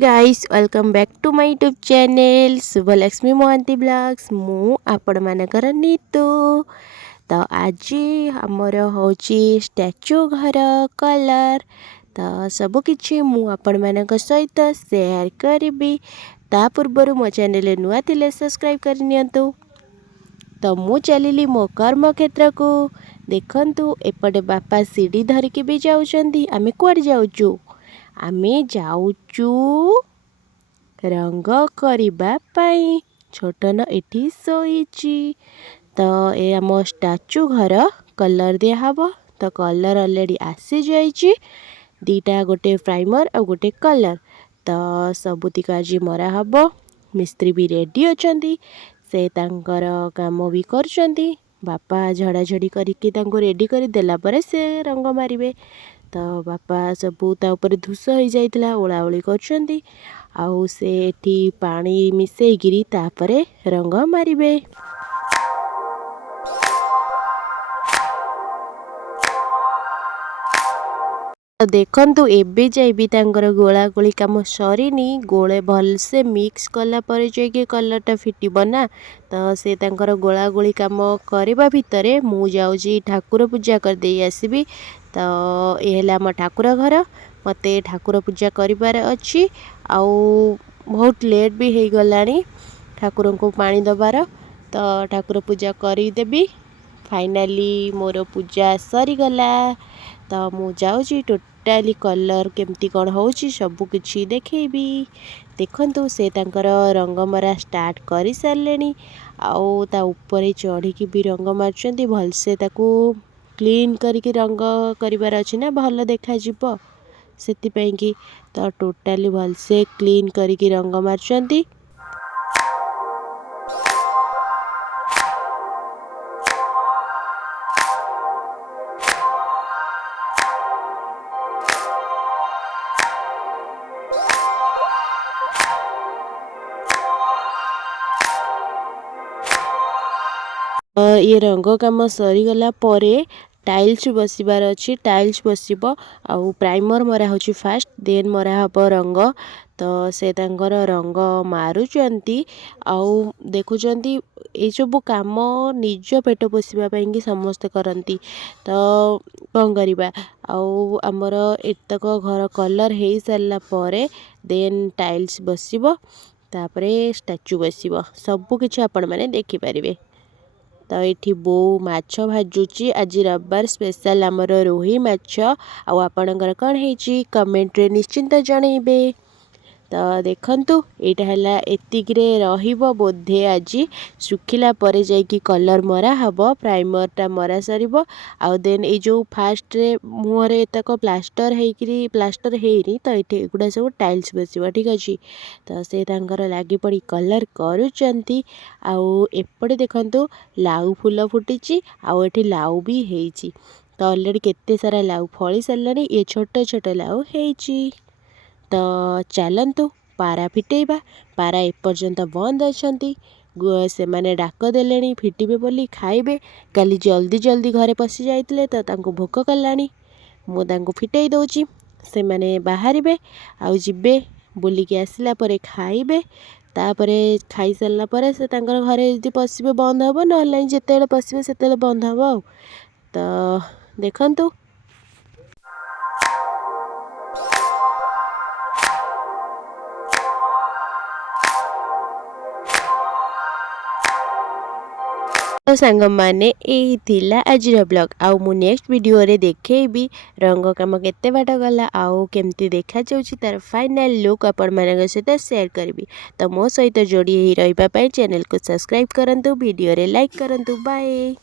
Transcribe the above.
Guys welcome back to my YouTube channel Shubhalakshmi Mahanty blogs मु आपण मानकर नीतू। तो आज आमर हूँ स्टैचू घर कलर तो सबकि मु आपण मानक सहित शेयर करी। ता पूर्वर मो चैनल नुआ थिले सब्सक्राइब करनी। तो मु चलिली मो कर्म क्षेत्र को देखंतु एपटे बापा सीढ़ी धरिकी भी जाउछंती। आमे कुआडे जाउचु? आमे जाउचु रंग करिबा पाई। छोटन एठी सोईची तो ए आम स्टाचू घर कलर दिया हबो। तो कलर ऑलरेडी आसी जाइची दीटा गोटे प्राइमर और गोटे कलर। तो सबुतिक आज मरा हबो। मिस्त्री भी रेडी अछंती से तांकर काम भी करछंती। बापा झड़ाझड़ी करके तांको रेडी कर देला परे से रंग मारिबे। तो बापा सबू ता ऊपर धूस हो जाइतला ओलाओली करछंती आउ से एठी पानी मिसेइगिरी तापरे रंग मारिबे। देखंतु एबे जाइबी तांकर गोला गोली काम सरीनी गोले भल से मिक्स कला पर जाइके कलरटा फिटिबो ना। तो से तांकर गोला गोली काम करबा भितरे मु जाउजी ठाकुर पूजा कर देई आसीबी। तो ये हेला हम ठाकुर घर मते ठाकुर पूजा करिबार अछि आउ बहुत लेट भी हो गलानी ठाकुर को पानी दबार। तो ठाकुर पूजा करी देबी। फाइनाली मोर पूजा सरी गला। तो मु जाउची टोटाली कलर केमती कौन होउची सबु किछि देखेबी। देखंतु से तांकर रंग मरा स्टार्ट करि सारलेनी आउ ता ऊपर चढ़ी की भी रंग मारचंती भल से ताकू क्लीन करके रंग करिबार अछि ना भल देखा जिवो सेति पई की। तो टोटाली भल से क्लीन करके रंग मारचंती। ये रंग काम सरीगला परे टाइल्स बसिबार अच्छी टाइल्स बसिबो आउ प्राइमर मरा होची फास्ट देन मरा हबो रंग। तो से तांकर रंग मारुचंती आउ देखुचंती ए सब काम निज पेट पोषिबा पई कि समस्त करंती। तो कौन करिबा आउ हमर एतक घर कलर हे सारला परे देन टाइल्स बसिबो तापरे स्टैचू बसिबो सबु किछि आपण माने देखि परिबे। तो ये बो माछ भाजुची आज रविवार स्पेशल आमर रोही माछ आउ आपणकर कौन है कमेंट रे निश्चिंत जनइबे। तो देखंतु एटा हला एतिकरे रहिबो बोधे आज सुखिला परे जाइकी कलर मरा हबो प्राइमरटा मरा सरीबो आउ देन ए जो फास्ट रे मुहरे तक प्लास्टर हेइनी। तो ये एगुड़ा सब टाइल्स बसिबो ठीक अछि। तो से तांकर लागी पड़ी कलर करूचंती आउ एपटे देखंतु लाउ फूल फुटिची आउ एठी लाउ भी हेइची। तो ऑलरेडी केते सारा लाउ फली सारलानी ये छोट छोट लाउ हेइची। तो चलतु पारा फिटेबा पारा एपर्यंत बंद अछंती से माने डाक देलेनी फिटिबे बोली खाइबे। काली जल्दी जल्दी घरे पशि जाइतले तो तांको भोक कलानी मु तांको फिटेई दउची से माने बाहरिबे आउ जिबे बुलिकी आसिला परे खाइबे। तापरे खाई सारला परे से तांकर घरे जदि पशिबे बंद हबो नहले जेतेले पशिबे सेतेले बंद हबो। तो देखंतु तो सांग माने यही थिला आज ब्लॉग आउ मु नेक्स्ट वीडियो रे देखेबी रंग काम केते बाट गला आउ केमती देखा जाउची तार फाइनल लुक आपण मानक सहित शेयर करबी। तो मो सहित जोड़ी ही रहिबा पई चैनल को सब्सक्राइब करंतु वीडियो रे लाइक करंतु बाय।